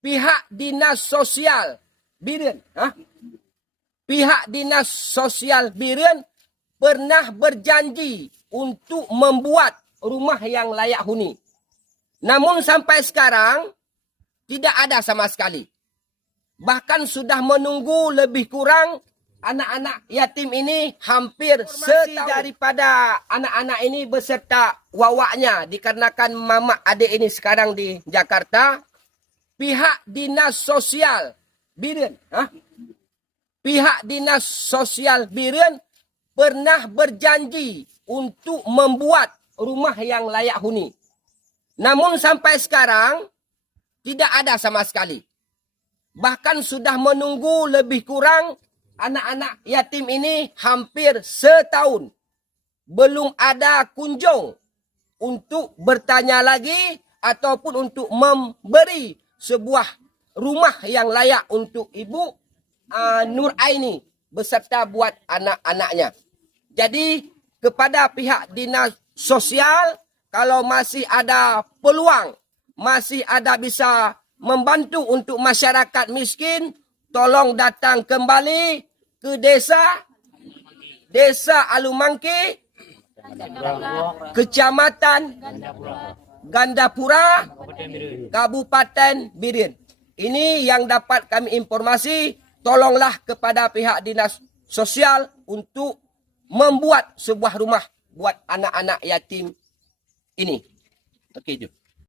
pihak dinas sosial Biren, pihak dinas sosial Biren pernah berjanji untuk membuat rumah yang layak huni. Namun sampai sekarang tidak ada sama sekali. Bahkan sudah menunggu lebih kurang anak-anak yatim ini hampir setahun. Daripada anak-anak ini beserta wawaknya dikarenakan mama adik ini sekarang di Jakarta, pihak dinas sosial Biren, pihak dinas sosial Biren pernah berjanji untuk membuat rumah yang layak huni. Namun sampai sekarang tidak ada sama sekali. Bahkan sudah menunggu lebih kurang anak-anak yatim ini hampir setahun. Belum ada kunjung untuk bertanya lagi ataupun untuk memberi sebuah rumah yang layak untuk Ibu Nur Aini beserta buat anak-anaknya. Jadi kepada pihak dinas sosial, kalau masih ada peluang, masih ada bisa membantu untuk masyarakat miskin, tolong datang kembali ke Desa Alumangki, Kecamatan Gandapura, Kabupaten Biren. Ini yang dapat kami informasi. Tolonglah kepada pihak dinas sosial untuk membuat sebuah rumah buat anak-anak yatim ini. Okey, jom.